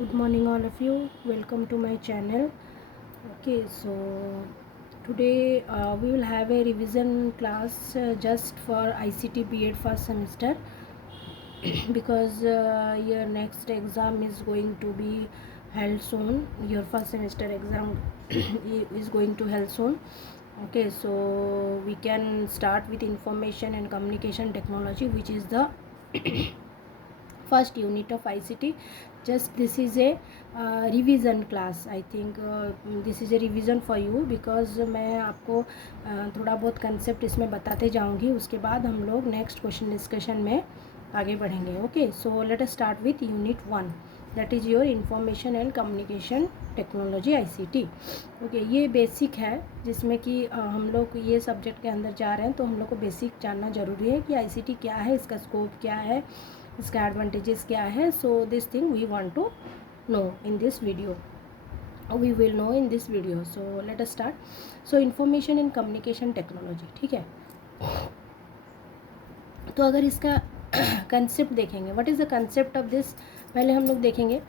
Good morning all of you, welcome to my channel. Okay, so today we will have a revision class just for ICT B.Ed first semester because your next exam is going to be held soon. Your first semester exam is going to held soon. Okay, so we can start with information and communication technology, which is the first unit of ICT. Just this is a revision class. I think this is a revision for you because मैं आपको थोड़ा बहुत concept इसमें बताते जाऊंगी. उसके बाद हम लोग नेक्स्ट क्वेश्चन डिस्कशन में आगे बढ़ेंगे. Okay, so let us start with unit 1, that is your information and communication technology ICT. Okay, ये बेसिक है जिसमें कि हम लोग ये सब्जेक्ट के अंदर जा रहे हैं तो हम लोग को बेसिक जानना ज़रूरी है कि ICT क्या है, इसका स्कोप क्या है, इसका एडवांटेजेस क्या है. So this thing we want to know in this video, we will know in this video. So let us start. So information and communication technology, ठीक है. तो अगर इसका कंसेप्ट देखेंगे, what is the concept of this, पहले हम लोग देखेंगे.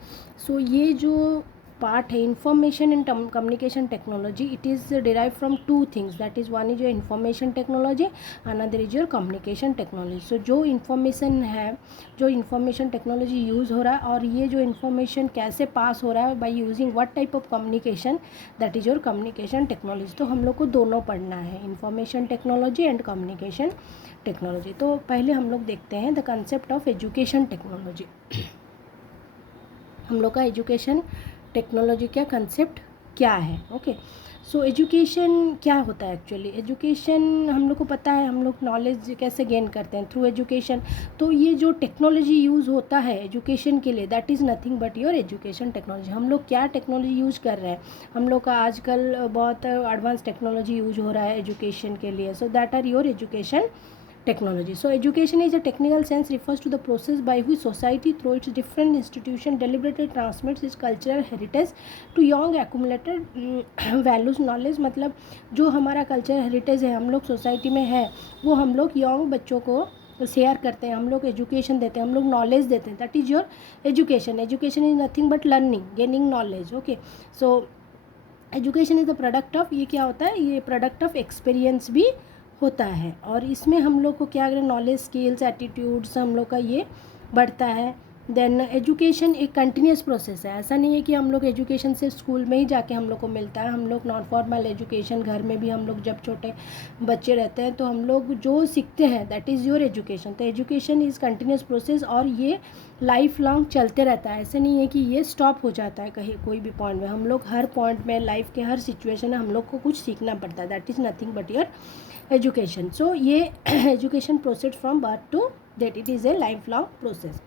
सो ये जो पार्ट है information and communication technology, it is derive from two things, that is one is your information technology, another is your communication technology. So जो information है, जो इन्फॉर्मेशन टेक्नोलॉजी यूज़ हो रहा है और ये जो इन्फॉर्मेशन कैसे पास हो रहा है by using what type of communication, that is your communication technology. तो हम लोग को दोनों पढ़ना है, information technology and communication technology. तो पहले हम लोग देखते हैं the concept of education technology. हम लोग का एजुकेशन टेक्नोलॉजी का कंसेप्ट क्या है. ओके, सो एजुकेशन क्या होता है एक्चुअली. एजुकेशन हम लोग को पता है, हम लोग नॉलेज कैसे गेन करते हैं थ्रू एजुकेशन. तो ये जो टेक्नोलॉजी यूज़ होता है एजुकेशन के लिए, that is nothing but your education technology. हम लोग क्या टेक्नोलॉजी यूज़ कर रहे हैं, हम लोग का आजकल बहुत एडवांस टेक्नोलॉजी यूज हो रहा है एजुकेशन के लिए. So that are your education technology. So education is a technical sense refers to the process by which society through its different institution deliberately transmits its cultural heritage to young accumulated values knowledge. मतलब जो हमारा culture heritage है हम लोग society में है वो हम लोग यंग बच्चों को शेयर करते हैं, हम लोग एजुकेशन देते हैं, हम लोग नॉलेज देते हैं. That is your education. Education is nothing but learning, gaining knowledge. Okay, so education is the product of, ये क्या होता है, ये प्रोडक्ट ऑफ एक्सपीरियंस भी होता है. और इसमें हम लोग को क्या करें, नॉलेज, स्किल्स, एटीट्यूड्स हम लोग का ये बढ़ता है. देन एजुकेशन एक कंटिन्यूस प्रोसेस है. ऐसा नहीं है कि हम लोग एजुकेशन से स्कूल में ही जाके हम लोग को मिलता है. हम लोग नॉन फॉर्मल एजुकेशन घर में भी हम लोग जब छोटे बच्चे रहते हैं तो हम लोग जो सीखते हैं दैट इज़ योर एजुकेशन. तो एजुकेशन इज़ कंटिन्यूस प्रोसेस और ये लाइफ लॉन्ग चलते रहता है. ऐसे नहीं है कि ये स्टॉप हो जाता है कहीं कोई भी पॉइंट में. हम लोग हर पॉइंट में लाइफ के हर सिचुएशन में हम लोग को कुछ सीखना पड़ता है. That is nothing but your education. So ये education process from birth to death, it is a life long process.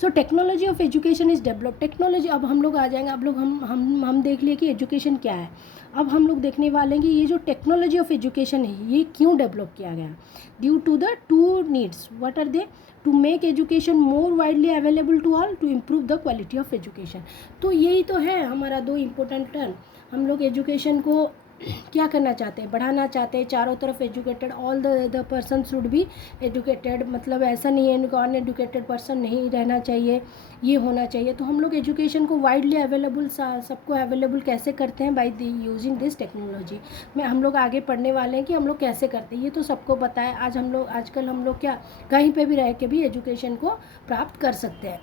So technology of education is develop. Technology, अब हम लोग आ जाएंगे. अब लोग हम देख लिए कि एजुकेशन क्या है. अब हम लोग देखने वाले हैं कि ये जो टेक्नोलॉजी ऑफ एजुकेशन है ये क्यों डेवलप किया गया. Due to the two needs. What are they? To make education more widely available to all, to improve the quality of education. तो यही तो है हमारा दो इम्पोर्टेंट टर्म. हम लोग एजुकेशन को क्या करना चाहते हैं, बढ़ाना चाहते हैं. चारों तरफ educated, all the person should be educated. मतलब ऐसा नहीं है अन एजुकेटेड पर्सन नहीं रहना चाहिए, ये होना चाहिए. तो हम लोग एजुकेशन को वाइडली अवेलेबल, सबको अवेलेबल कैसे करते हैं, बाय यूजिंग दिस टेक्नोलॉजी. में हम लोग आगे पढ़ने वाले हैं कि हम लोग कैसे करते हैं. ये तो सबको पता है. आजकल हम लोग क्या कहीं पे भी रह के भी एजुकेशन को प्राप्त कर सकते हैं.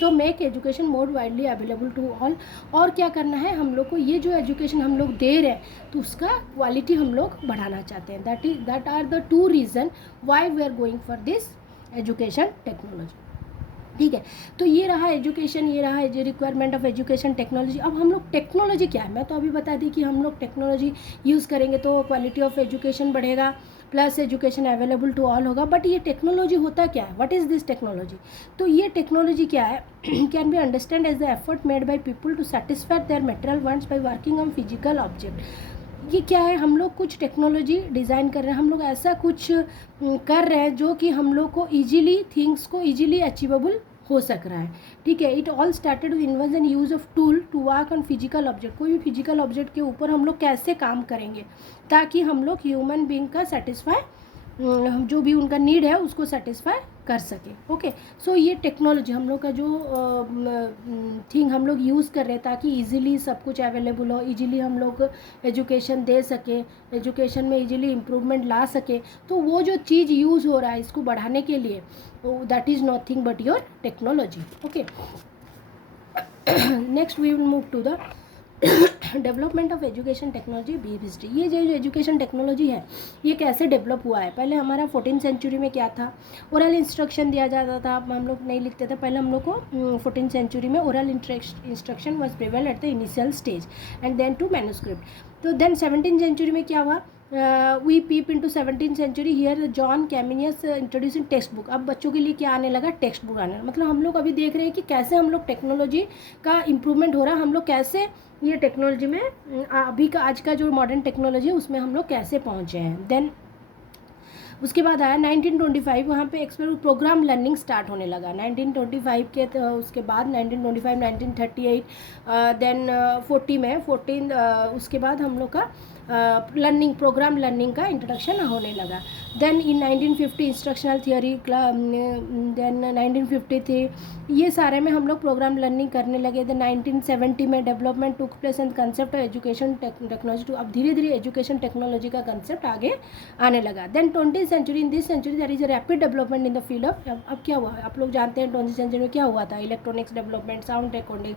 So make education more widely available to all. और क्या करना है हम लोग को, ये जो एजुकेशन हम लोग दे रहे हैं तो उसका क्वालिटी हम लोग बढ़ाना चाहते हैं. That are the two reason why we are going for this education technology. ठीक है, तो ये रहा एजुकेशन, ये रहा रिक्वायरमेंट ऑफ एजुकेशन टेक्नोलॉजी. अब हम लोग टेक्नोलॉजी क्या है, मैं तो अभी बता दी कि हम लोग टेक्नोलॉजी यूज़ करेंगे तो क्वालिटी ऑफ एजुकेशन बढ़ेगा, plus education available to all होगा. बट ये टेक्नोलॉजी होता क्या है, व्हाट इज़ दिस टेक्नोलॉजी. तो ये टेक्नोलॉजी क्या है, can be understand as the effort made by people to satisfy their material wants by working on physical object. ये क्या है, हम लोग कुछ टेक्नोलॉजी डिज़ाइन कर रहे हैं, हम लोग ऐसा कुछ कर रहे हैं जो कि हम लोग को ईजिली थिंग्स को ईजिली अचीवेबल हो सक रहा है. ठीक है, it all started with invention use of tool to work on physical object. कोई भी फिजिकल ऑब्जेक्ट के ऊपर हम लोग कैसे काम करेंगे ताकि हम लोग ह्यूमन बीइंग का सेटिस्फाई, जो भी उनका नीड है उसको सेटिस्फाई कर सके। ओके, सो ये टेक्नोलॉजी हम लोग का जो थिंग हम लोग यूज़ कर रहे हैं ताकि इजीली सब कुछ अवेलेबल हो, इजीली हम लोग एजुकेशन दे सके, एजुकेशन में इजीली इम्प्रूवमेंट ला सके, तो वो जो चीज़ यूज़ हो रहा है इसको बढ़ाने के लिए, that is nothing but your technology. Okay, next we will move to the development of education technology be history. ये जो एजुकेशन टेक्नोलॉजी है ये कैसे डेवलप हुआ है? पहले हमारा 14th सेंचुरी में क्या था, ओरल इंस्ट्रक्शन दिया जाता था, हम लोग नहीं लिखते थे। पहले हम लोग को 14th सेंचुरी में oral instruction was prevail at the initial stage and then to manuscript. तो देन 17th सेंचुरी में क्या हुआ, we peep into 17th century, here John Comenius introducing text book. अब बच्चों के लिए क्या आने लगा, टेक्स्ट बुक आने लगा। मतलब हम लोग अभी देख रहे हैं कि कैसे हम लोग टेक्नोलॉजी का इम्प्रूवमेंट हो रहा है, हम लोग कैसे ये टेक्नोलॉजी में अभी का आज का जो मॉडर्न टेक्नोलॉजी है उसमें हम लोग कैसे पहुँचे हैं। देन उसके बाद आया 1925, वहाँ पे एक्सपेरिमेंट प्रोग्राम लर्निंग स्टार्ट होने लगा 1925 के। उसके बाद 1925 1938 देन 40 में 14 उसके बाद हम लोग का लर्निंग प्रोग्राम लर्निंग का इंट्रोडक्शन होने लगा। Then in 1950 instructional theory, then 1953 ये सारे में हम लोग प्रोग्राम लर्निंग करने लगे। देन 1970 में development took place and concept of education technology too, अब धीरे धीरे एजुकेशन टेक्नोलॉजी का कंसेप्ट आगे आने लगा। Then 20th century, in this century there is a rapid development in the field of, अब क्या हुआ आप लोग जानते हैं 20th सेंचुरी में क्या हुआ था, electronics development, sound recording,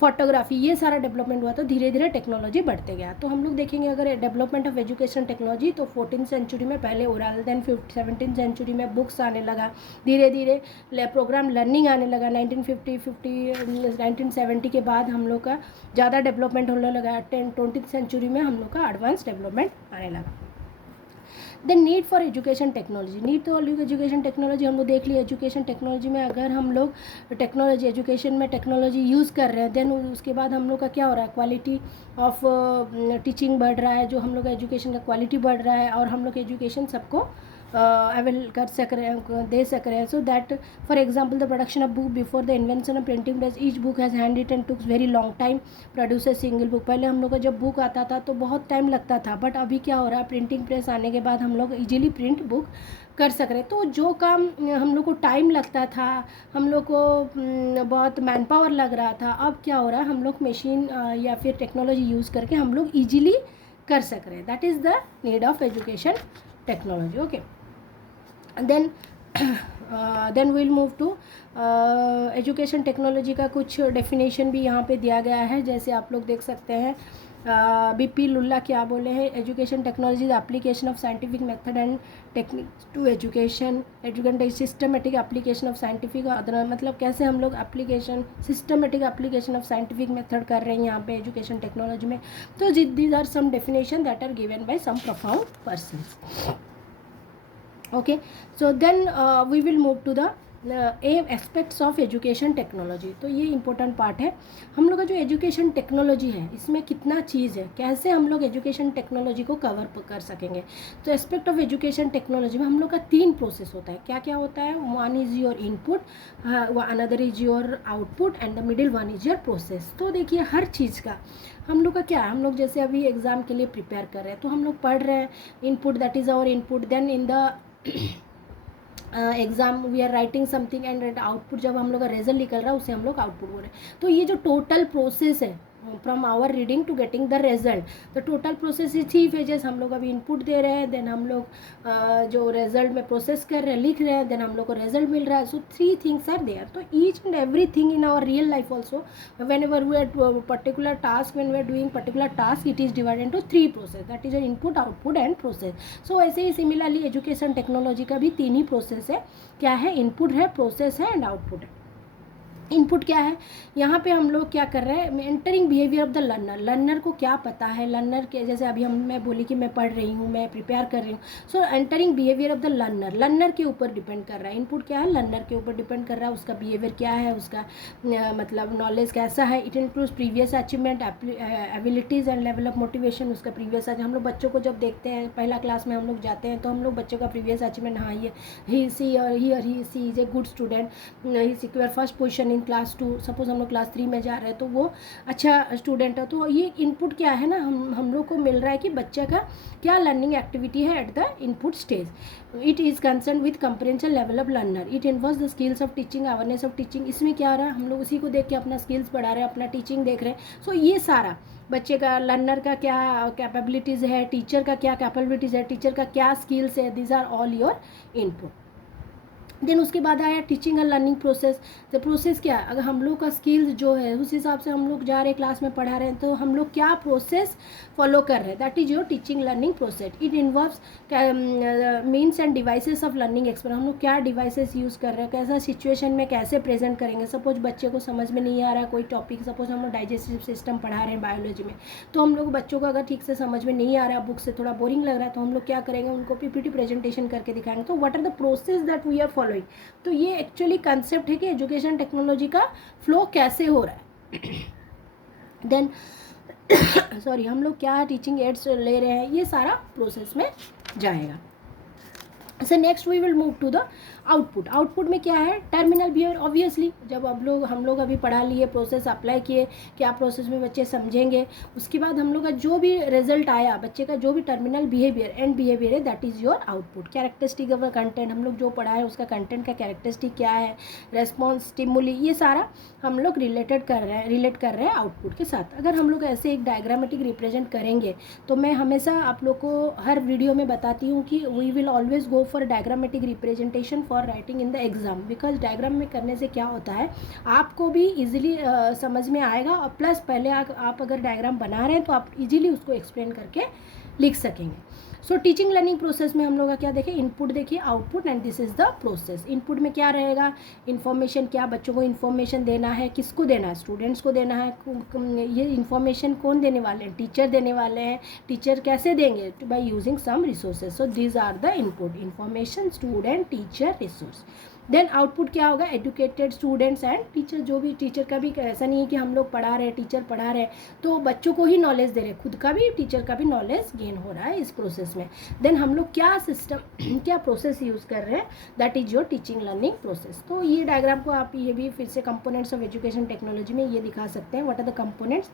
photography, ये सारा डेवलपमेंट हुआ। तो धीरे धीरे टेक्नोलॉजी बढ़ते गया। तो हम लोग देखेंगे अगर डेवलपमेंट ऑफ एजुकेशन टेक्नोलॉजी, तो 14th सेंचुरी में पहले ओरल, देन 17th सेंचुरी में बुक्स आने लगा, धीरे धीरे प्रोग्राम लर्निंग आने लगा। 1970 के बाद हम लोग का ज़्यादा डेवलपमेंट होने लगा। 20th सेंचुरी में हम लोग का एडवांस डेवलपमेंट आने लगा। The need for education technology, need तो एजुकेशन टेक्नोलॉजी हम लोग देख लिया। एजुकेशन टेक्नोलॉजी में अगर हम लोग टेक्नोलॉजी एजुकेशन में टेक्नोलॉजी यूज़ कर रहे हैं, देन उसके बाद हम लोग का क्या हो रहा है, क्वालिटी ऑफ टीचिंग बढ़ रहा है, जो हम लोग का एजुकेशन का क्वालिटी बढ़ रहा है, और हम लोग एजुकेशन सबको अवेल कर सक रहे हैं, दे सक रहे हैं। So that for example the production of book before the invention of printing press, each book has hand written took very long time produce a single book. पहले हम लोग का जब बुक आता था तो बहुत टाइम लगता था, बट अभी क्या हो रहा है, प्रिंटिंग प्रेस आने के बाद हम लोग इजीली प्रिंट बुक कर सक रहे हैं। तो जो काम हम लोग को टाइम लगता था, हम लोग को बहुत मैन पावर लग रहा था, अब क्या हो रहा है, हम लोग मशीन या फिर टेक्नोलॉजी यूज़ करके हम लोग ईजिली कर सक रहे हैं। That is the need of education technology. Okay, then then will move to education technology का कुछ डेफिनेशन भी यहाँ पे दिया गया है। जैसे आप लोग देख सकते हैं, बीपी लुल्ला क्या बोले हैं, education technology the application of scientific method and technique to education systematic application of scientific, मतलब कैसे हम लोग application systematic application of scientific method कर रहे हैं यहाँ पे एजुकेशन टेक्नोलॉजी में। तो these are some definition that are given by some profound persons. Okay, so then we will move to the aspects of education technology. तो ये important part है। हम लोग का जो एजुकेशन टेक्नोलॉजी है इसमें कितना चीज़ है, कैसे हम लोग एजुकेशन टेक्नोलॉजी को कवर कर सकेंगे। तो एस्पेक्ट ऑफ एजुकेशन टेक्नोलॉजी में हम लोग का 3 प्रोसेस होता है। क्या क्या होता है, one is your input, another is your output and the middle one is your process. तो देखिए हर चीज़ का हम लोग का क्या है, हम लोग जैसे अभी एग्ज़ाम के लिए प्रिपेयर कर रहे हैं तो हम लोग पढ़ रहे हैं, input that is our input, then in the exam we are writing something and output, जब हम लोग का रिजल्ट निकल रहा है उसे हम लोग आउटपुट बोल रहे हैं। तो ये जो टोटल प्रोसेस है from our reading to getting the result, the total process is 3 phases. हम लोग अभी इनपुट दे रहे हैं, देन हम लोग जो रिजल्ट में प्रोसेस कर रहे हैं, लिख रहे हैं, देन हम लोग को रिजल्ट मिल रहा है। So 3 things are there. तो each and every thing in our real life also whenever we are particular task, when we are doing particular task, it is divided into 3 process, that is input output and process. So ऐसे ही similarly education technology का भी 3 ही process है। क्या है, input है, process है and output है। इनपुट क्या है, यहाँ पे हम लोग क्या कर रहे हैं, entering behaviour of the learner. Learner को क्या पता है, लर्नर के जैसे अभी मैं बोली कि मैं पढ़ रही हूँ, मैं प्रिपेयर कर रही हूँ। So entering behaviour of the learner, learner के ऊपर डिपेंड कर रहा है। इनपुट क्या है, लर्नर के ऊपर डिपेंड कर रहा है, उसका बिहेवियर क्या है, उसका मतलब नॉलेज कैसा है। It includes previous achievement, abilities and level of motivation. उसका प्रीवियस, हम लोग बच्चों को जब देखते हैं, पहला क्लास में हम लोग जाते हैं तो हम लोग बच्चों का प्रीवियस अचीवमेंट, हाँ ये he she is a good student, he secure first position in class 2, suppose हम लोग क्लास 3 में जा रहे हैं तो वो अच्छा स्टूडेंट है, तो ये इनपुट क्या है ना, हम लोग को मिल रहा है कि बच्चे का क्या लर्निंग एक्टिविटी है at the input stage. It is concern with compression level of learner. It involves the skills of teaching, awareness of teaching. इसमें क्या आ रहा है, हम लोग उसी को देख के अपना स्किल्स बढ़ा रहे हैं, अपना टीचिंग देख रहे हैं. सो ये सारा बच्चे का, लर्नर का क्या कैपेबिलिटीज़ है, टीचर का क्या कैपेबिलिटीज़ है, टीचर का क्या स्किल्स है, this are all your input. Then उसके बाद आया टीचिंग एंड लर्निंग प्रोसेस. तो प्रोसेस क्या है, अगर हम लोग का स्किल्स जो है उस हिसाब से हम लोग जा रहे हैं क्लास में पढ़ा रहे हैं, तो हम लोग क्या प्रोसेस फॉलो कर रहे हैं, that is your teaching learning process. It involves means end devices of learning experience. हम लोग क्या डिवाइसेस यूज़ कर रहे हैं, कैसा सिचुएशन में कैसे प्रेजेंट करेंगे. सपोज बच्चे को समझ में नहीं आ रहा कोई टॉपिक, सपोज हम लोग डाइजेस्टिव सिस्टम पढ़ा रहे हैं बायोलॉजी में, तो हम लोग बच्चों को अगर ठीक से समझ में नहीं आ रहा, बुक से थोड़ा बोरिंग लग रहा है, तो हम लोग क्या करेंगे, उनको पीपीटी प्रेजेंटेशन करके दिखाएंगे. तो what are the process that we are following. तो ये एक्चुअली कंसेप्ट है कि एजुकेशन टेक्नोलॉजी का फ्लो कैसे हो रहा है. देन सॉरी, हम लोग क्या टीचिंग एड्स ले रहे हैं, ये सारा प्रोसेस में जाएगा. So next we will move to the output. Output में क्या है, टर्मिनल बिहेवियर. ऑब्वियसली जब हम लोग अभी पढ़ा लिए, प्रोसेस अप्लाई किए, क्या प्रोसेस में बच्चे समझेंगे, उसके बाद हम लोग का जो भी रिजल्ट आया, बच्चे का जो भी टर्मिनल बिहेवियर, एंड बिहेवियर है, that is your output. Characteristic of content, हम लोग जो पढ़ा है उसका कंटेंट का कैरेक्टरिस्टिक क्या है, रेस्पॉन्स, स्टिमुली, ये सारा हम लोग रिलेट कर रहे हैं आउटपुट के साथ. अगर हम लोग ऐसे एक डायग्रामेटिक रिप्रेजेंट करेंगे, तो मैं हमेशा आप लोग को हर वीडियो में बताती हूँ कि we will always go for diagrammatic representation for writing in the exam. Because diagram में करने से क्या होता है, आपको भी इजीली समझ में आएगा, और प्लस पहले आप अगर डायग्राम बना रहे हैं तो आप इजीली उसको एक्सप्लेन करके लिख सकेंगे. सो टीचिंग लर्निंग प्रोसेस में हम लोग का क्या देखें, इनपुट देखिए, output, and this is the process. Input में क्या रहेगा, इन्फॉर्मेशन, क्या बच्चों को इन्फॉर्मेशन देना है, किसको देना है, स्टूडेंट्स को देना है. ये इन्फॉर्मेशन कौन देने वाले हैं, टीचर देने वाले हैं. टीचर कैसे देंगे, by using some resources. So these are the input, information, student, teacher, resource. Then output क्या होगा, एजुकेटेड स्टूडेंट्स एंड टीचर. जो भी टीचर का भी ऐसा नहीं है कि हम लोग पढ़ा रहे हैं, टीचर पढ़ा रहे हैं तो बच्चों को ही नॉलेज दे रहे हैं, खुद का भी, टीचर का भी नॉलेज गेन हो रहा है इस प्रोसेस में. देन हम लोग क्या सिस्टम क्या प्रोसेस यूज़ कर रहे हैं, that is your teaching learning process. तो ये डायग्राम को आप ये भी फिर से कंपोनेंट्स ऑफ एजुकेशन टेक्नोलॉजी में ये दिखा सकते हैं. What are the components.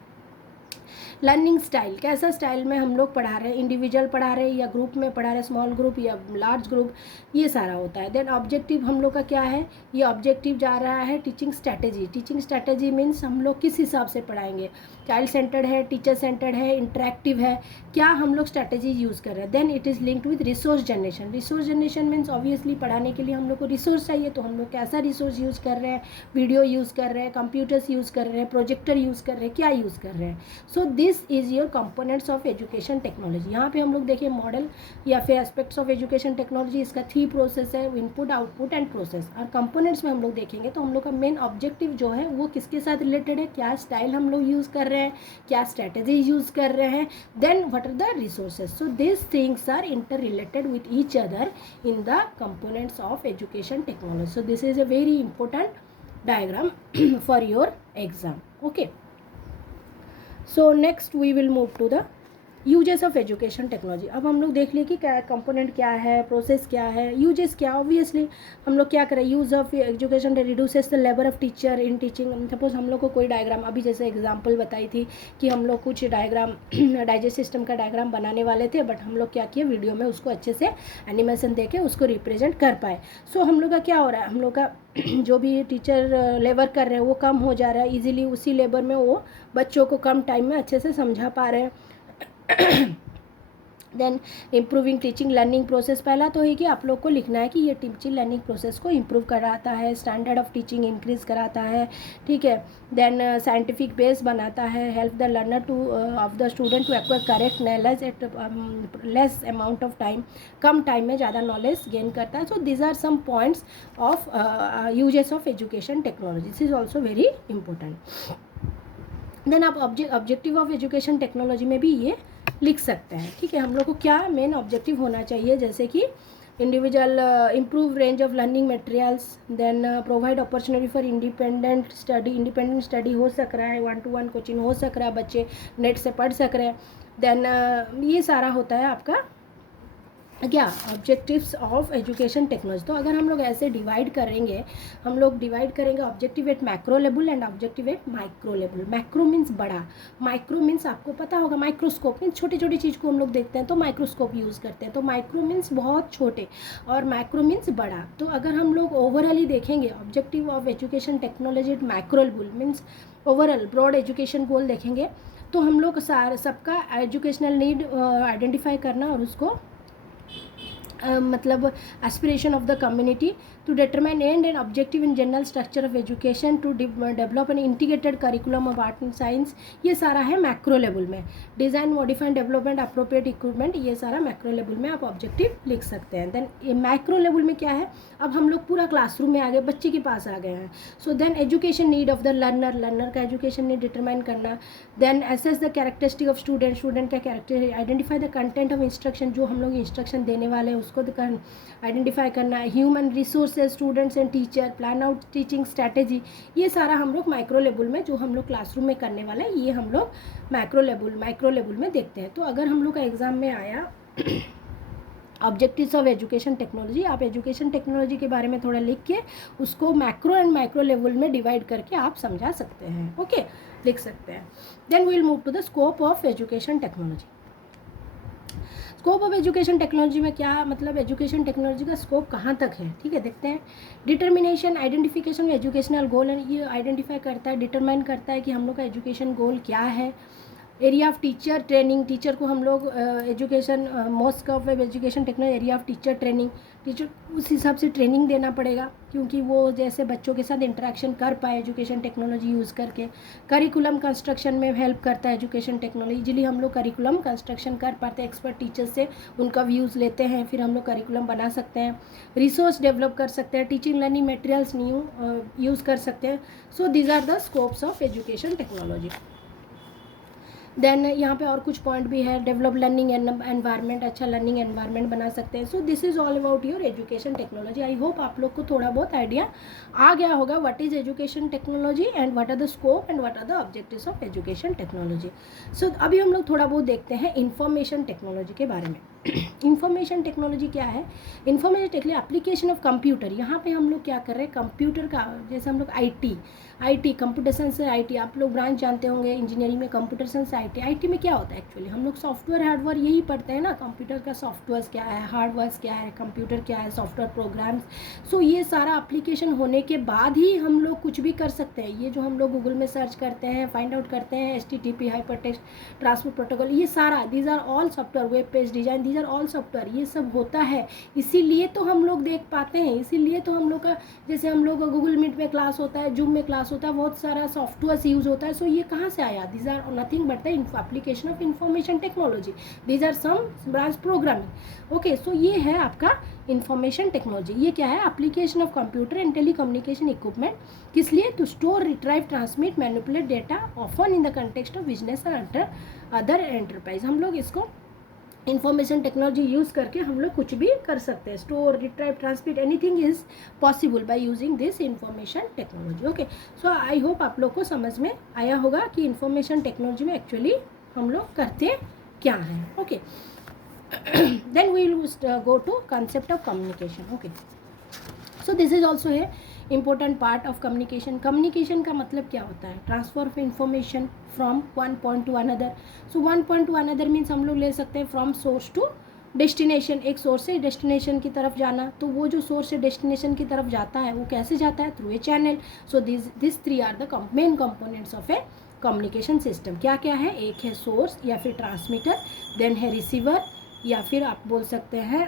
Learning style, कैसा स्टाइल में हम लोग पढ़ा रहे हैं, इंडिविजुअल पढ़ा रहे हैं या ग्रुप में पढ़ा रहे हैं, स्मॉल ग्रुप या लार्ज ग्रुप, ये सारा होता है. देन ऑब्जेक्टिव हम लोग का क्या है, ये ऑब्जेक्टिव जा रहा है teaching strategy. Teaching strategy means हम लोग किस हिसाब से पढ़ाएंगे, चाइल्ड सेंटर्ड है, टीचर सेंटर्ड है, इंटरेक्टिव है, क्या हम लोग स्ट्रैटेजी यूज़ कर रहे हैं. Then it is linked with resource generation. Resource generation means obviously पढ़ाने के लिए हम लोग को रिसोर्स चाहिए, तो हम लोग कैसा रिसोर्स यूज़ कर रहे हैं, वीडियो यूज़ कर रहे हैं, कंप्यूटर्स यूज़ कर रहे हैं, प्रोजेक्टर यूज़ कर रहे हैं, क्या यूज़ कर रहे हैं. So this is your components of education technology. यहाँ पे हम लोग देखिए मॉडल या फिर एस्पेक्ट्स ऑफ एजुकेशन टेक्नोलॉजी, इसका 3 प्रोसेस है, इनपुट, आउटपुट एंड प्रोसेस. और कंपोनेंट्स में हम लोग देखेंगे तो हम लोग का मेन ऑब्जेक्टिव जो है वो किसके साथ रिलेटेड है, क्या स्टाइल हम लोग यूज़ कर रहे हैं, क्या स्ट्रैटेजी यूज़ कर रहे हैं, then what are the resources. So this things are inter related with each other in the components of education technology. So this is a very important diagram for your exam. Okay, so next we will move to the uses of education technology. अब हम लोग देख लिए कि क्या component क्या है, process क्या है, यूजेस क्या. ऑब्वियसली हम लोग क्या करें, use of education reduces the labour of teacher in teaching. Suppose हम लोग को कोई डायग्राम, अभी जैसे एग्जांपल बताई थी कि हम लोग कुछ डायग्राम डाइजेस्ट सिस्टम का डायग्राम बनाने वाले थे, बट हम लोग क्या किए, वीडियो में उसको अच्छे से एनिमेशन दे के उसको रिप्रेजेंट कर पाए. सो हम लोग का क्या हो रहा है, हम लोग का जो भी टीचर लेबर कर रहे हैं वो कम हो जा रहा है. ईजिली उसी लेबर में वो बच्चों को कम टाइम में अच्छे से समझा पा रहे हैं. Then improving teaching learning process. पहला तो है कि आप लोग को लिखना है कि ये टीचिंग लर्निंग प्रोसेस को इम्प्रूव कराता है, स्टैंडर्ड ऑफ टीचिंग इंक्रीज कराता है, ठीक है. देन साइंटिफिक बेस बनाता है, help the learner to of the student to acquire correct knowledge at less amount of time. कम टाइम में ज़्यादा नॉलेज गेन करता है. So this are some points of uses of education technology. This is also very important. Then आप objective of education technology में भी ये लिख सकते हैं, ठीक है. हम लोग को क्या मेन ऑब्जेक्टिव होना चाहिए, जैसे कि individual improve range of learning materials, then provide opportunity for independent study हो सक रहा है, 1-to-1 कोचिंग हो सक रहा है, बच्चे नेट से पढ़ सक रहे हैं. देन ये सारा होता है आपका क्या ऑब्जेक्टिव्स ऑफ एजुकेशन टेक्नोलॉजी। तो अगर हम लोग ऐसे डिवाइड करेंगे, हम लोग डिवाइड करेंगे objective at macro level and objective at micro level. Macro means बड़ा, माइक्रो मीन्स आपको पता होगा माइक्रोस्कोप मीन्स छोटी छोटी चीज़ को हम लोग देखते हैं तो माइक्रोस्कोप यूज़ करते हैं। तो माइक्रो मीन्स बहुत छोटे और मैक्रो मीन्स बड़ा। तो अगर हम लोग ओवरऑली देखेंगे objective of education technology at macro level means overall broad education goal देखेंगे, तो हम लोग सबका एजुकेशनल नीड आइडेंटिफाई करना और उसको मतलब aspiration of the community to determine and and objective in general structure of education to develop an integrated curriculum of art and science, ये सारा है मैक्रो लेवल में। Design modified development appropriate equipment, ये सारा मैक्रो लेवल में आप objective लिख सकते हैं। देन ये माइक्रो लेवल में क्या है, अब हम लोग पूरा क्लासरूम में आ गए, बच्चे के पास आ गए हैं। So then education need of the learner, learner का एजुकेशन नीड डिटरमाइन करना। Then assess the characteristic of student, student का character, identify the content of instruction, जो हम लोग इंस्ट्रक्शन देने वाले हैं उसको आइडेंटिफाई करना है। Human resources, students and teacher, plan out teaching strategy, ये सारा हम लोग माइक्रो लेवल में जो हम लोग क्लासरूम में करने वाला है ये हम लोग माइक्रो लेवल में देखते हैं। तो अगर हम लोग का एग्जाम में आया ऑब्जेक्टिव्स ऑफ एजुकेशन टेक्नोलॉजी, आप एजुकेशन टेक्नोलॉजी के बारे में थोड़ा लिख के उसको मैक्रो एंड माइक्रो लेवल में डिवाइड करके आप समझा सकते हैं, ओके लिख सकते हैं। Then we will move to the scope of education technology. Scope of education technology में क्या मतलब, एजुकेशन टेक्नोलॉजी का स्कोप कहाँ तक है, ठीक है देखते हैं। Determination, identification educational goal, and ये आइडेंटिफाई करता है, डिटरमाइन करता है कि हम लोग का एजुकेशन गोल क्या है। Area of teacher training, teacher को हम लोग education most of education technology area of teacher training, teacher उस हिसाब से ट्रेनिंग देना पड़ेगा क्योंकि वो जैसे बच्चों के साथ इंटरेक्शन कर पाए एजुकेशन टेक्नोलॉजी यूज़ करके। करिकुलम कंस्ट्रक्शन में हेल्प करता है एजुकेशन टेक्नोलॉजी, इजीली हम लोग करिकुलम कंस्ट्रक्शन कर पाते हैं, एक्सपर्ट टीचर से उनका व्यूज़ लेते हैं, फिर हम लोग करिकुलम बना सकते हैं। रिसोर्स डेवलप कर सकते हैं, teaching learning materials new use कर सकते हैं। So these are the scopes of education technology. Then यहाँ पे और कुछ पॉइंट भी है, डेवलप लर्निंग एनवायरनमेंट, अच्छा लर्निंग एनवायरनमेंट बना सकते हैं। So this is all about your education technology. I hope आप लोग को थोड़ा बहुत आइडिया आ गया होगा what is education technology and what are the scope and what are the objectives of education technology. So अभी हम लोग थोड़ा बहुत देखते हैं इंफॉर्मेशन टेक्नोलॉजी के बारे में। इंफॉर्मेशन टेक्नोलॉजी क्या है, information technology application of computer. यहाँ पे हम लोग क्या कर रहे हैं, कंप्यूटर का जैसे हम लोग आईटी कंप्यूटर साइंस से आईटी, आप लोग ब्रांच जानते होंगे इंजीनियरिंग में, कंप्यूटर साइंस से आईटी में क्या होता है एक्चुअली, हम लोग सॉफ्टवेयर हार्डवेयर यही पढ़ते हैं ना, कंप्यूटर का सॉफ्टवेयर क्या है, हार्डवेयर क्या है, कंप्यूटर क्या है, सॉफ्टवेयर प्रोग्राम्स। सो ये सारा एप्लीकेशन होने के बाद ही हम लोग कुछ भी कर सकते हैं। ये जो हम लोग गूगल में सर्च करते हैं, फाइंड आउट करते हैं, HTTP हाइपरटेक्स्ट ट्रांसपोर्ट प्रोटोकॉल, ये सारा these are all software, web page design, these are all software, ये सब होता है। इसीलिए तो हम लोग देख पाते हैं, इसीलिए तो हम लोग का जैसे हम लोग गूगल मीट में क्लास होता है, जूम में क्लास होता है, बहुत सारा सॉफ्टवेयर यूज होता है। सो ये कहाँ से आया, these are nothing but the application of information technology, these are some branch programming. Okay, so ये है आपका इंफॉर्मेशन टेक्नोलॉजी। ये क्या है, application of computer and telecommunication equipment, किस लिए, to store, retrieve, transmit, manipulate data often in the context of business and other enterprise. हम लोग इसको इंफॉर्मेशन टेक्नोलॉजी यूज़ करके हम लोग कुछ भी कर सकते हैं, store, retrieve, transmit, anything is possible by using this information technology. Okay, so I hope आप लोग को समझ में आया होगा कि इंफॉर्मेशन टेक्नोलॉजी में एक्चुअली हम लोग करते क्या हैं। Okay, then we will go to concept of communication. Okay, so this is also है important part of communication. Communication का मतलब क्या होता है, transfer of information from one point to another. So one point to another means हम लोग ले सकते हैं फ्रॉम सोर्स टू डेस्टिनेशन, एक सोर्स से डेस्टिनेशन की तरफ जाना। तो वो जो सोर्स से डेस्टिनेशन की तरफ जाता है वो कैसे जाता है, through a channel. So this three are the main components of a communication system. क्या क्या है, एक है सोर्स या फिर ट्रांसमीटर, देन है रिसीवर या फिर आप बोल सकते हैं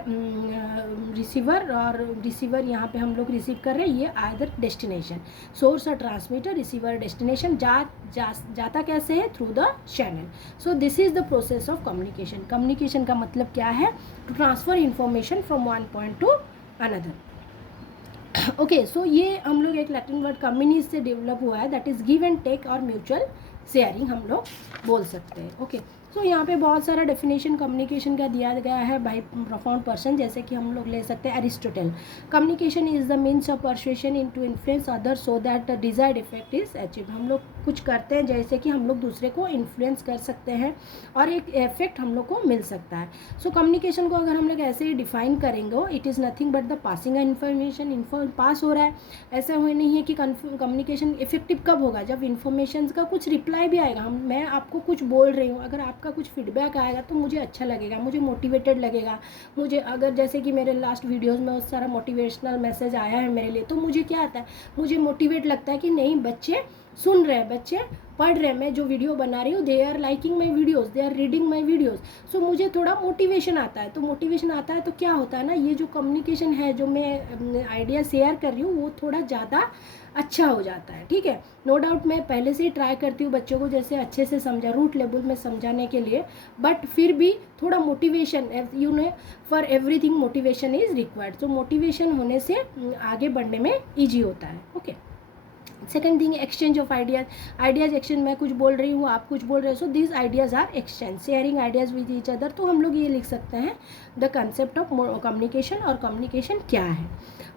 रिसीवर, और रिसीवर यहाँ पे हम लोग रिसीव कर रहे हैं, ये आइदर डेस्टिनेशन, सोर्स और ट्रांसमीटर, रिसीवर, डेस्टिनेशन, जाता कैसे है, through the channel. So this is the process of communication. Communication का मतलब क्या है, to transfer information from one point to another. Okay, so ये हम लोग एक लैटिन वर्ड कम्युनिज से डेवलप हुआ है, that is give and take और म्यूचुअल शेयरिंग हम लोग बोल सकते हैं। ओके, तो यहाँ पे बहुत सारा डेफिनेशन कम्युनिकेशन का दिया गया है बाय प्रोफाउंड पर्सन, जैसे कि हम लोग ले सकते हैं Aristotle, communication is the means of persuasion in to influence other so that the desired effect is achieve. हम लोग कुछ करते हैं जैसे कि हम लोग दूसरे को इन्फ्लुएंस कर सकते हैं और एक इफेक्ट हम लोग को मिल सकता है। सो कम्युनिकेशन को अगर हम लोग ऐसे ही डिफाइन करेंगे, it is nothing but the passing information, pass हो रहा है। ऐसा हुआ नहीं है कि कम्युनिकेशन इफेक्टिव कब होगा, जब इन्फॉर्मेशन का कुछ रिप्लाई भी आएगा। मैं आपको कुछ बोल रही हूँ, अगर आपका कुछ फीडबैक आएगा तो मुझे अच्छा लगेगा, मुझे मोटिवेटेड लगेगा। मुझे अगर जैसे कि मेरे लास्ट वीडियोज़ में उस सारा मोटिवेशनल मैसेज आया है मेरे लिए, तो मुझे क्या आता है, मुझे मोटिवेट लगता है कि नहीं, बच्चे सुन रहे हैं, बच्चे पढ़ रहे हैं, मैं जो वीडियो बना रही हूँ, they are liking my videos, they are reading my videos. So मुझे थोड़ा मोटिवेशन आता है। तो मोटिवेशन आता है तो क्या होता है ना, ये जो कम्युनिकेशन है, जो मैं आइडिया शेयर कर रही हूँ, वो थोड़ा ज़्यादा अच्छा हो जाता है। ठीक है, नो डाउट मैं पहले से ही ट्राई करती हूँ बच्चों को जैसे अच्छे से समझा, रूट लेवल में समझाने के लिए, बट फिर भी थोड़ा motivation, you know, for everything motivation is required. तो मोटिवेशन होने से आगे बढ़ने में ईजी होता है। Okay, second thing, exchange of ideas exchange, मैं कुछ बोल रही हूँ, आप कुछ बोल रहे हो, so this ideas are exchange, sharing ideas with each other. तो हम लोग ये लिख सकते हैं द कंसेप्ट ऑफ कम्युनिकेशन, और कम्युनिकेशन क्या है।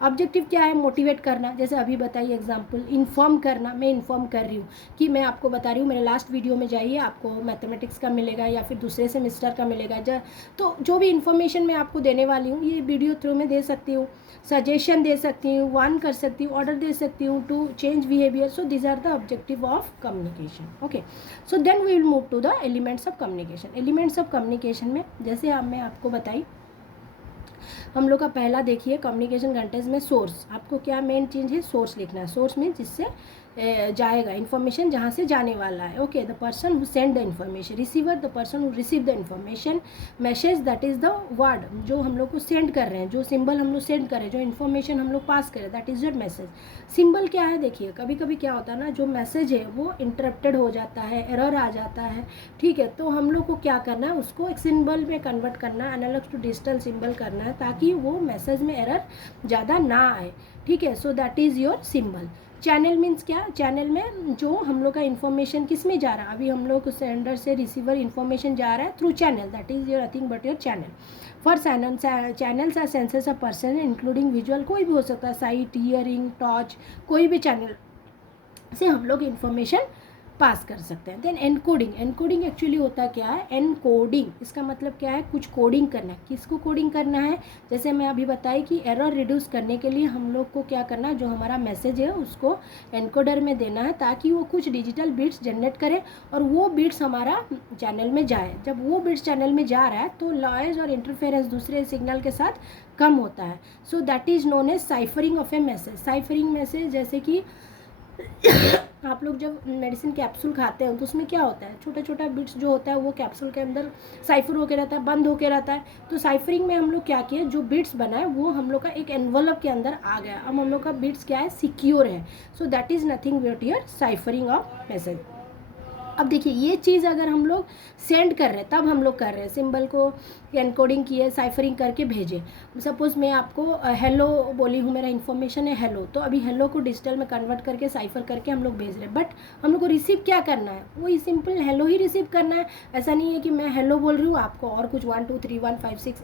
ऑब्जेक्टिव क्या है, मोटिवेट करना, जैसे अभी बताइए एग्जांपल, इन्फॉर्म करना, मैं इन्फॉर्म कर रही हूँ कि मैं आपको बता रही हूँ, मेरे लास्ट वीडियो में जाइए, आपको मैथमेटिक्स का मिलेगा या फिर दूसरे सेमेस्टर का मिलेगा। तो जो भी इन्फॉर्मेशन मैं आपको देने वाली हूँ, ये वीडियो थ्रू में दे सकती हूँ, सजेशन दे सकती हूँ, वार्न कर सकती हूँ, ऑर्डर दे सकती हूँ to change behaviour. So this are the objective of communication. Okay, so then we will move to the elements of communication. Elements of communication में जैसे अब मैं आपको बताई, हम लोग का पहला देखिए कम्युनिकेशन कंटेंट्स में सोर्स, आपको क्या मेन चीज़ है, सोर्स लिखना है। सोर्स मीन जिससे जाएगा इन्फॉर्मेशन, जहाँ से जाने वाला है। Okay, the person who send the information, receiver the person who receive the information, message that is the word जो हम लोग को सेंड कर रहे हैं, जो सिंबल हम लोग सेंड कर रहे हैं, जो इन्फॉर्मेशन हम लोग पास करें, that is your message. Symbol क्या है, देखिए कभी कभी क्या होता है ना, जो मैसेज है वो इंटरप्टेड हो जाता है, एरर आ जाता है। ठीक है, तो हम लोग को क्या करना है, उसको एक सिंबल में कन्वर्ट करना है, एनालॉग टू डिजिटल सिंबल करना है, ताकि वो मैसेज में एरर ज़्यादा ना आए। ठीक है, so that is your symbol. Channel means क्या, चैनल में जो हम लोग का इन्फॉर्मेशन किस में जा रहा है, अभी हम लोग सेंडर से रिसीवर इन्फॉर्मेशन जा रहा है through channel, that is your nothing but your channel. Four channels are sensors of person including visual, कोई भी हो सकता है, साइट, हियरिंग, टच, कोई भी चैनल से हम लोग इन्फॉर्मेशन पास कर सकते हैं। देन एनकोडिंग, एनकोडिंग एक्चुअली होता क्या है, एनकोडिंग इसका मतलब क्या है, कुछ कोडिंग करना है। किसको कोडिंग करना है, जैसे मैं अभी बताई कि एरर रिड्यूस करने के लिए हम लोग को क्या करना है, जो हमारा मैसेज है उसको एनकोडर में देना है, ताकि वो कुछ डिजिटल बिट्स जनरेट करे और वो बिट्स हमारा चैनल में जाए। जब वो बिट्स चैनल में जा रहा है तो नॉइज और इंटरफेरेंस दूसरे सिग्नल के साथ कम होता है। So that is known as ciphering of a message. Ciphering message, जैसे कि आप लोग जब मेडिसिन कैप्सूल खाते हैं तो उसमें क्या होता है, छोटा छोटा बिट्स जो होता है वो कैप्सूल के अंदर साइफर होके रहता है, बंद होके रहता है। तो साइफरिंग में हम लोग क्या किए, जो बिट्स बनाए वो हम लोग का एक एनवलप के अंदर आ गया। अब हम लोग का बिट्स क्या है, सिक्योर है। So that is nothing but your ciphering of message. अब देखिए ये चीज़ अगर हम लोग सेंड कर रहे हैं, तब हम लोग कर रहे हैं, सिंबल को एनकोडिंग किए, साइफरिंग करके भेजे। सपोज़ मैं आपको हेलो बोली हूँ, मेरा इन्फॉर्मेशन है हेलो, तो अभी हेलो को डिजिटल में कन्वर्ट करके साइफर करके हम लोग भेज रहे हैं, बट हम लोग को रिसीव क्या करना है, वही सिंपल हेलो ही रिसीव करना है। ऐसा नहीं है कि मैं हेलो बोल रही हूँ, आपको और कुछ 1 2 3 1 5 6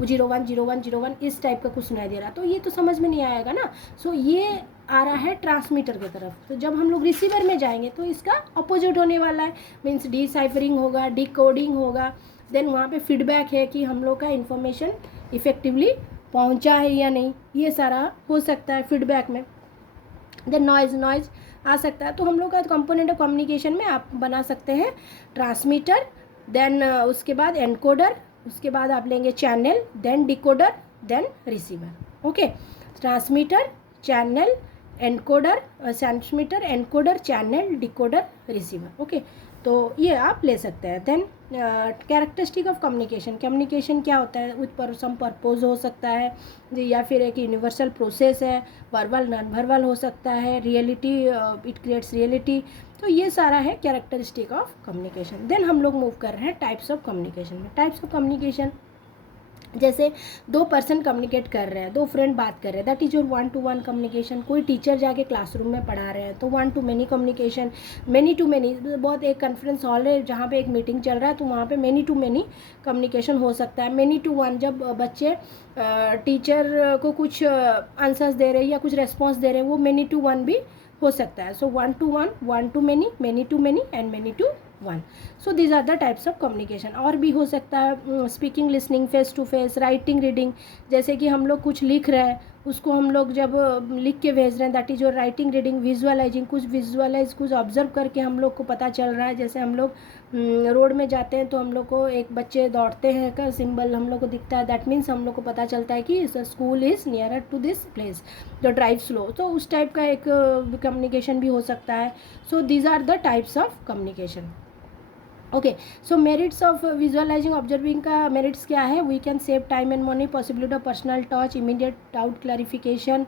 01 01 01 इस टाइप का कुछ सुनाई दे रहा, तो ये तो समझ में नहीं आएगा ना। सो ये आ रहा है ट्रांसमीटर की तरफ, तो जब हम लोग रिसीवर में जाएंगे तो इसका अपोजिट होने वाला है, मीन्स डिसाइफरिंग होगा, डिकोडिंग होगा। देन वहाँ पे फीडबैक है कि हम लोग का इन्फॉर्मेशन इफेक्टिवली पहुँचा है या नहीं, ये सारा हो सकता है फीडबैक में। देन नॉइज़ आ सकता है। तो हम लोग का कंपोनेंट ऑफ कम्युनिकेशन में आप बना सकते हैं ट्रांसमीटर, देन उसके बाद एनकोडर, उसके बाद आप लेंगे channel, then decoder, then receiver. Okay, transmitter, channel, encoder, transmitter, encoder, channel, decoder, receiver. Okay, तो ये आप ले सकते हैं। Then characteristic of communication, communication क्या होता है, विथ सम पर्पज हो सकता है, या फिर एक यूनिवर्सल प्रोसेस है, वर्बल नॉन वर्बल हो सकता है, रियलिटी, इट क्रिएट्स रियलिटी। तो ये सारा है कैरेक्टरिस्टिक ऑफ कम्युनिकेशन। देन हम लोग मूव कर रहे हैं टाइप्स ऑफ कम्युनिकेशन में। टाइप्स ऑफ कम्युनिकेशन जैसे दो पर्सन कम्युनिकेट कर रहे हैं, दो फ्रेंड बात कर रहे हैं, that is your one to one communication. कोई टीचर जाके क्लासरूम में पढ़ा रहे हैं तो one to many communication. Many to many, बहुत एक कॉन्फ्रेंस हॉल है जहाँ पे एक मीटिंग चल रहा है तो वहाँ पे मैनी टू मैनी कम्युनिकेशन हो सकता है। मैनी टू वन, जब बच्चे टीचर को कुछ आंसर्स दे रहे हैं या कुछ रेस्पॉन्स दे रहे हैं, वो मैनी टू वन भी हो सकता है। So one to one, one to many to many and many to one. So these are the types of communication. और भी हो सकता है speaking, listening, face to face, writing, reading. जैसे कि हम लोग कुछ लिख रहे हैं, उसको हम लोग जब लिख के भेज रहे हैं, that is your writing, reading. Visualising, कुछ विजुअलाइज, कुछ ऑब्जर्व करके हम लोग को पता चल रहा है। जैसे हम लोग रोड में जाते हैं तो हम लोग को एक बच्चे दौड़ते हैं का सिंबल हम लोग को दिखता है, दैट मीन्स हम लोग को पता चलता है कि school is nearer to this place, the drive slow. तो उस टाइप का एक कम्युनिकेशन भी हो सकता है। So these are the types of communication. Okay, so merits of visualizing, observing का मेरिट्स क्या है? We can save time and money, possibility of personal touch, immediate doubt clarification,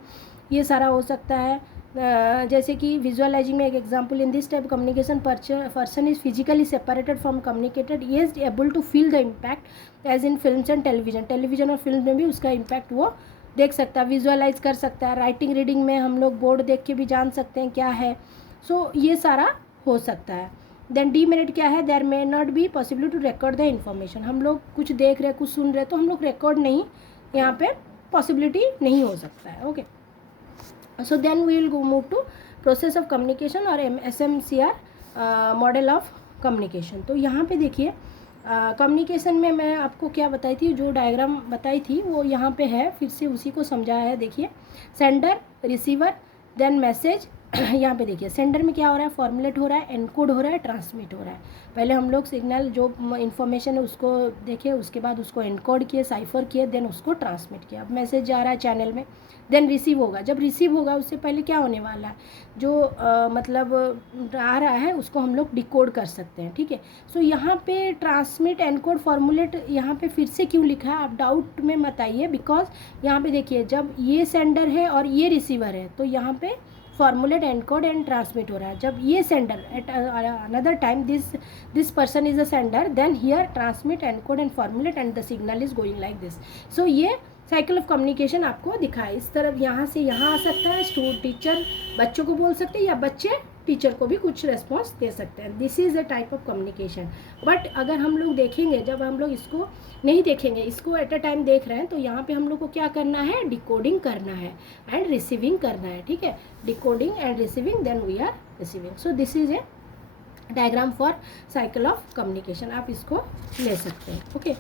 ये सारा हो सकता है। जैसे कि विजुअलाइजिंग में एक example, in this type communication person is physically separated from communicated, he is able to feel the impact as in films and television. Television और फिल्म में भी उसका इम्पैक्ट वो देख सकता है, विजुअलाइज कर सकता है। राइटिंग, रीडिंग में हम लोग बोर्ड देख के भी जान सकते हैं क्या है। सो ये सारा हो सकता है। देन डीमेरिट क्या है? There may not be possibility to record the information. हम लोग कुछ देख रहे, कुछ सुन रहे तो हम लोग रिकॉर्ड नहीं, यहाँ पे पॉसिबिलिटी नहीं हो सकता है। Okay, so then we will go move to process of communication और SMCR मॉडल ऑफ कम्युनिकेशन। तो यहाँ पे देखिए कम्युनिकेशन में मैं आपको क्या बताई थी, जो डायग्राम बताई थी वो यहाँ पे है, फिर से उसी को समझाया है। देखिए सेंडर, रिसीवर, देन मैसेज। यहाँ पे देखिए सेंडर में क्या हो रहा है, फॉर्मुलेट हो रहा है, एनकोड हो रहा है, ट्रांसमिट हो रहा है। पहले हम लोग सिग्नल जो इन्फॉर्मेशन है उसको देखे, उसके बाद उसको एनकोड किए, साइफर किए, देन उसको ट्रांसमिट किया। अब मैसेज जा रहा है चैनल में, देन रिसीव होगा। जब रिसीव होगा उससे पहले क्या होने वाला है, जो मतलब आ रहा है उसको हम लोग डिकोड कर सकते हैं। ठीक है, सो यहाँ पे ट्रांसमिट, एनकोड, फॉर्मुलेट यहाँ पे फिर से क्यों लिखा है आप डाउट में मत आइए, बिकॉज यहाँ पे देखिए जब ये सेंडर है और ये रिसीवर है तो यहाँ पे फॉर्मुलेट, एनकोड एंड ट्रांसमिट हो रहा है। जब ये sender at another time this person is a sender, then here transmit, encode and formulate and the signal is going like this. So ये साइकिल ऑफ कम्युनिकेशन आपको दिखाए। इस तरफ यहाँ से यहाँ आ सकता है, टीचर बच्चों को बोल सकते हैं या बच्चे टीचर को भी कुछ रेस्पॉन्स दे सकते हैं। This is a type of communication. But अगर हम लोग देखेंगे, जब हम लोग इसको नहीं देखेंगे, इसको एट अ टाइम देख रहे हैं, तो यहाँ पे हम लोग को क्या करना है, डिकोडिंग करना है एंड रिसीविंग करना है। ठीक है, decoding and receiving, then we are receiving. So this is a diagram for cycle of communication, आप इसको ले सकते हैं। Okay,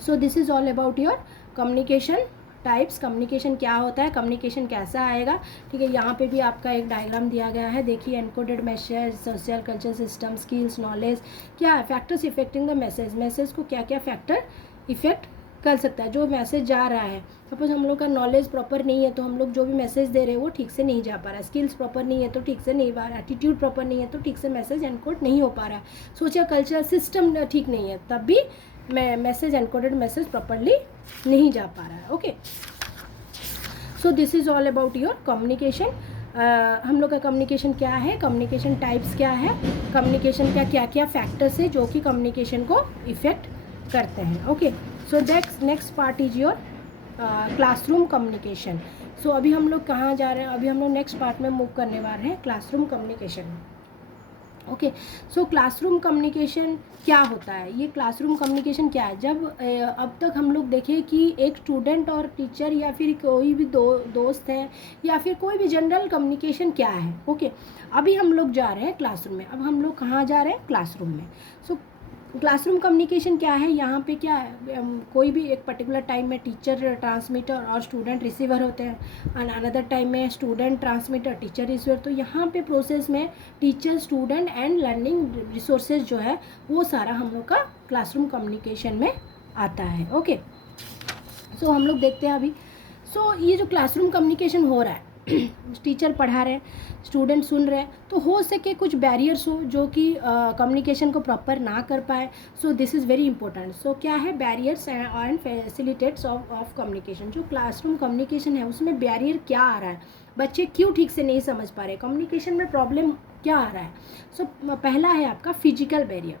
so this is all about your communication types. Communication क्या होता है, कम्युनिकेशन कैसा आएगा। ठीक है, यहाँ पे भी आपका एक डायग्राम दिया गया है। देखिए encoded message, social culture system, skills, knowledge, क्या है factors affecting the message. Message को क्या क्या फैक्टर इफेक्ट कर सकता है। जो मैसेज जा रहा है, सपोज हम लोग का नॉलेज प्रॉपर नहीं है तो हम लोग जो भी मैसेज दे रहे हैं वो ठीक से नहीं जा पा रहा है। स्किल्स प्रॉपर नहीं है तो ठीक से नहीं पा रहा है। एटीट्यूड प्रॉपर नहीं है तो ठीक से मैसेज एनकोड नहीं हो पा रहा है। सोशल कल्चरल सिस्टम ठीक नहीं है, तब भी मैसेज, एनकोडेड मैसेज प्रॉपरली नहीं जा पा रहा है। Okay, so this is all about your communication. हम लोग का कम्युनिकेशन क्या है, कम्युनिकेशन टाइप्स क्या है, कम्युनिकेशन का क्या क्या फैक्टर्स है जो कि कम्युनिकेशन को इफेक्ट करते हैं। Okay, so next part is your classroom communication. So अभी हम लोग कहाँ जा रहे हैं, अभी हम लोग नेक्स्ट पार्ट में मूव करने वाले हैं, क्लासरूम कम्युनिकेशन। ओके, सो क्लासरूम कम्युनिकेशन क्या होता है, ये क्लासरूम कम्युनिकेशन क्या है। जब अब तक हम लोग देखें कि एक स्टूडेंट और टीचर या फिर कोई भी दोस्त है या फिर कोई भी जनरल कम्युनिकेशन क्या है। ओके, अभी हम लोग जा रहे हैं क्लासरूम में। अब हम लोग कहाँ जा रहे हैं, क्लासरूम में। सो क्लासरूम कम्युनिकेशन क्या है, यहाँ पे क्या है, कोई भी एक पर्टिकुलर टाइम में टीचर ट्रांसमीटर और स्टूडेंट रिसीवर होते हैं, और अनदर टाइम में स्टूडेंट ट्रांसमीटर, टीचर रिसीवर। तो यहाँ पे प्रोसेस में teacher, student and learning resources जो है वो सारा हम लोग का क्लासरूम कम्युनिकेशन में आता है। ओके, सो हम लोग देखते हैं अभी। सो ये जो क्लासरूम कम्युनिकेशन हो रहा है, टीचर पढ़ा रहे हैं, स्टूडेंट सुन रहे हैं, तो हो सके कुछ बैरियर्स हो जो कि कम्युनिकेशन को प्रॉपर ना कर पाए। So this is very important. So क्या है barriers and facilitates of communication. जो क्लासरूम कम्युनिकेशन है उसमें बैरियर क्या आ रहा है, बच्चे क्यों ठीक से नहीं समझ पा रहे, कम्युनिकेशन में प्रॉब्लम क्या आ रहा है। सो पहला है आपका physical barrier.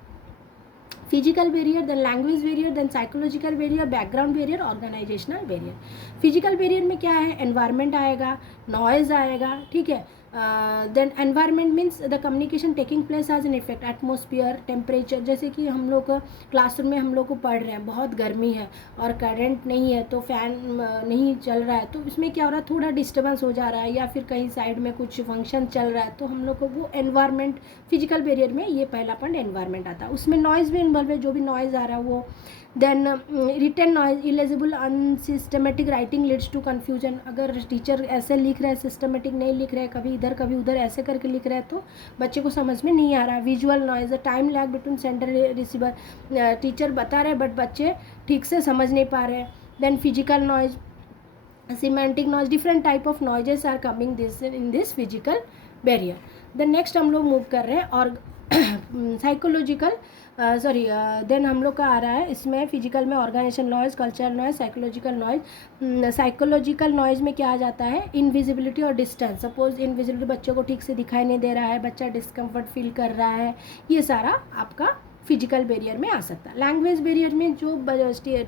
Physical barrier, then language barrier, then psychological barrier, background barrier, organisational barrier. Physical barrier में क्या है, एनवायरनमेंट आएगा, नॉइज़ आएगा, ठीक है. Then environment means the communication taking place as an effect, atmosphere, temperature. जैसे कि हम लोग क्लासरूम में हम लोग को पढ़ रहे हैं, बहुत गर्मी है और करंट नहीं है तो फैन नहीं चल रहा है, तो इसमें क्या हो रहा है, थोड़ा डिस्टर्बेंस हो जा रहा है, या फिर कहीं साइड में कुछ फंक्शन चल रहा है, तो हम लोग को वो एनवायरनमेंट, फिजिकल बैरियर में ये पहला पॉइंट एनवायरनमेंट आता है. उसमें नॉइज़ भी इन्वॉल्व है, जो भी नॉइज़ आ रहा है वो. Then written noise, illegible unsystematic writing leads to confusion. अगर टीचर ऐसे लिख रहे हैं, सिस्टमेटिक नहीं लिख रहे हैं, कभी इधर कभी उधर ऐसे करके लिख रहे हैं, तो बच्चे को समझ में नहीं आ रहा है. Visual noise, time lag between sender receiver, teacher बता रहे हैं बट बच्चे ठीक से समझ नहीं पा रहे हैं. Then physical noise, semantic noise, different type of noises are coming this in this physical barrier. Then next हम लोग मूव कर रहे हैं और साइकोलॉजिकल देन हम लोग का आ रहा है इसमें फिजिकल में organisation noise, cultural noise, psychological noise. Psychological noise में क्या आ जाता है, इनविजिबिलिटी और डिस्टेंस. सपोज इनविजिबिलिटी, बच्चों को ठीक से दिखाई नहीं दे रहा है, बच्चा डिस्कम्फर्ट फील कर रहा है, ये सारा आपका फिजिकल बैरियर में आ सकता है. लैंग्वेज बैरियर में जो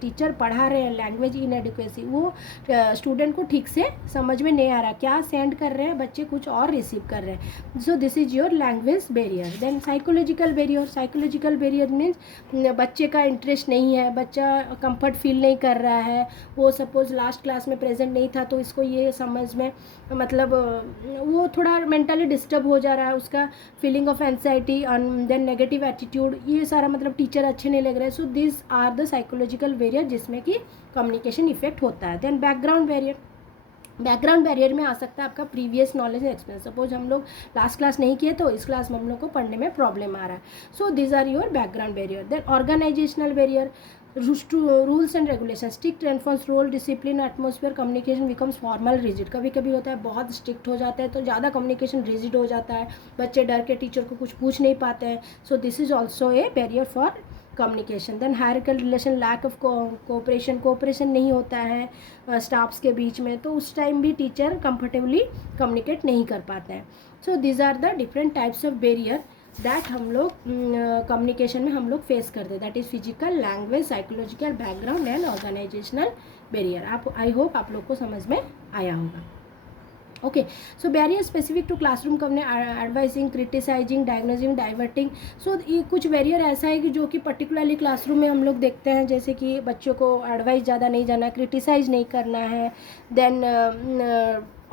टीचर पढ़ा रहे हैं, लैंग्वेज इनएडिक्वेसी, वो स्टूडेंट को ठीक से समझ में नहीं आ रहा, क्या सेंड कर रहे हैं, बच्चे कुछ और रिसीव कर रहे हैं. So this is your language barrier. Then psychological barrier, psychological barrier means बच्चे का इंटरेस्ट नहीं है, बच्चा कंफर्ट फील नहीं कर रहा है, वो सपोज लास्ट क्लास में प्रेजेंट नहीं था तो इसको ये समझ में मतलब वो थोड़ा मेंटली डिस्टर्ब हो जा रहा है, उसका feeling of anxiety, then negative attitude, ये सारा मतलब टीचर अच्छे नहीं लग रहे. So this are the psychological barrier जिसमें कि कम्युनिकेशन इफेक्ट होता है. Then background barrier, background barrier में आ सकता है आपका previous knowledge and experience. Suppose हम लोग लास्ट क्लास नहीं किए तो इस क्लास में हम लोग को पढ़ने में प्रॉब्लम आ रहा है. So this are your background barrier. Then organisational barrier, rules and regulation, strict enforce role, discipline, atmosphere, communication becomes formal rigid. कभी कभी होता है बहुत स्ट्रिक्ट हो जाता है तो ज़्यादा कम्युनिकेशन रिजिड हो जाता है, बच्चे डर के टीचर को कुछ पूछ नहीं पाते हैं. So this is also a barrier for communication. Then hierarchical relation, lack of cooperation नहीं होता है स्टाफ्स के बीच में, तो उस टाइम भी टीचर कंफर्टेबली कम्युनिकेट नहीं कर पाते हैं. So these are the different types of barrier that हम लोग कम्युनिकेशन में हम लोग फेस करते हैं. That is physical, language, psychological, background and organisational barrier. आप आई होप आप लोग को समझ में आया होगा. Okay, so barrier specific to classroom common advising, criticising, diagnosing, diverting. So ये कुछ बैरियर ऐसा है कि जो कि पर्टिकुलरली क्लासरूम में हम लोग देखते हैं, जैसे कि बच्चों को एडवाइस ज़्यादा नहीं जाना, क्रिटिसाइज नहीं करना है. देन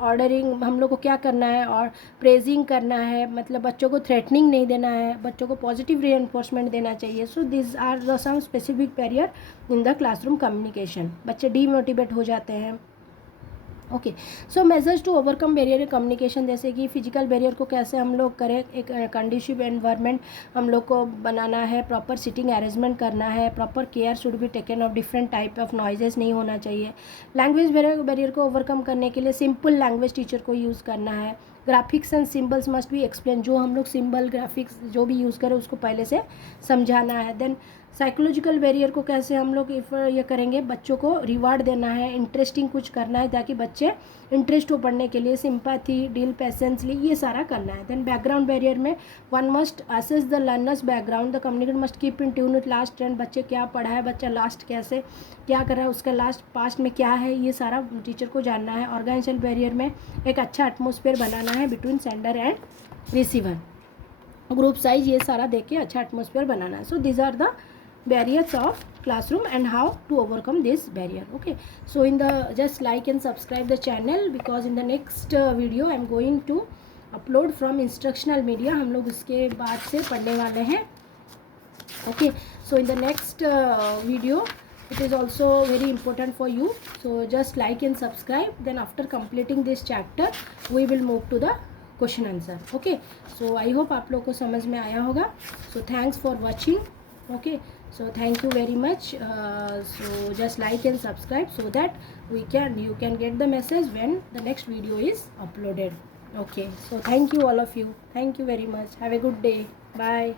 ऑर्डरिंग हम लोग को क्या करना है, और प्रेजिंग करना है, मतलब बच्चों को थ्रेटनिंग नहीं देना है, बच्चों को पॉजिटिव रीइंफोर्समेंट देना चाहिए. So this are the some specific barrier in the classroom communication. बच्चे डीमोटिवेट हो जाते हैं. Okay, so measures to overcome barrier communication, जैसे कि फिजिकल बैरियर को कैसे हम लोग करें, एक कंडीशिव एनवायरनमेंट हम लोग को बनाना है, प्रॉपर सिटिंग अरेंजमेंट करना है, proper care should be taken of, different type of noises नहीं होना चाहिए. लैंग्वेज बैरियर को ओवरकम करने के लिए सिंपल लैंग्वेज टीचर को यूज़ करना है. Graphics and symbols must be explain, जो हम लोग सिंबल ग्राफिक्स जो भी यूज़ करें उसको पहले से समझाना है. देन साइकोलॉजिकल बैरियर को कैसे हम लोग ये करेंगे, बच्चों को रिवार्ड देना है, इंटरेस्टिंग कुछ करना है ताकि बच्चे इंटरेस्ट हो पढ़ने के लिए, सिंपैथी, डील पेशेंसली, ये सारा करना है. देन बैकग्राउंड बैरियर में one must assess the learners background, the communicator must keep in tune with last trend, बच्चे क्या पढ़ा है, बच्चा लास्ट कैसे क्या कर रहा है, उसका लास्ट पास्ट में क्या है, ये सारा टीचर को जानना है. ऑर्गेनाइजेशनल बैरियर में एक अच्छा एटमोसफेयर बनाना है between sender and receiver, group size, ये सारा देख के अच्छा एटमोसफेयर बनाना है. So these are the barriers of classroom and how to overcome this barrier. Okay, so in the just like and subscribe the channel, because in the next video I am going to upload from instructional media, हम लोग उसके बाद से पढ़ने वाले हैं. Okay, so in the next video it is also very important for you, so just like and subscribe. Then after completing this chapter we will move to the question answer. Okay, so I hope आप लोग को समझ में आया होगा. So thanks for watching. Okay, so thank you very much. So just like and subscribe so that you can get the message when the next video is uploaded. Okay, so thank you all of you. Thank you very much. Have a good day. Bye.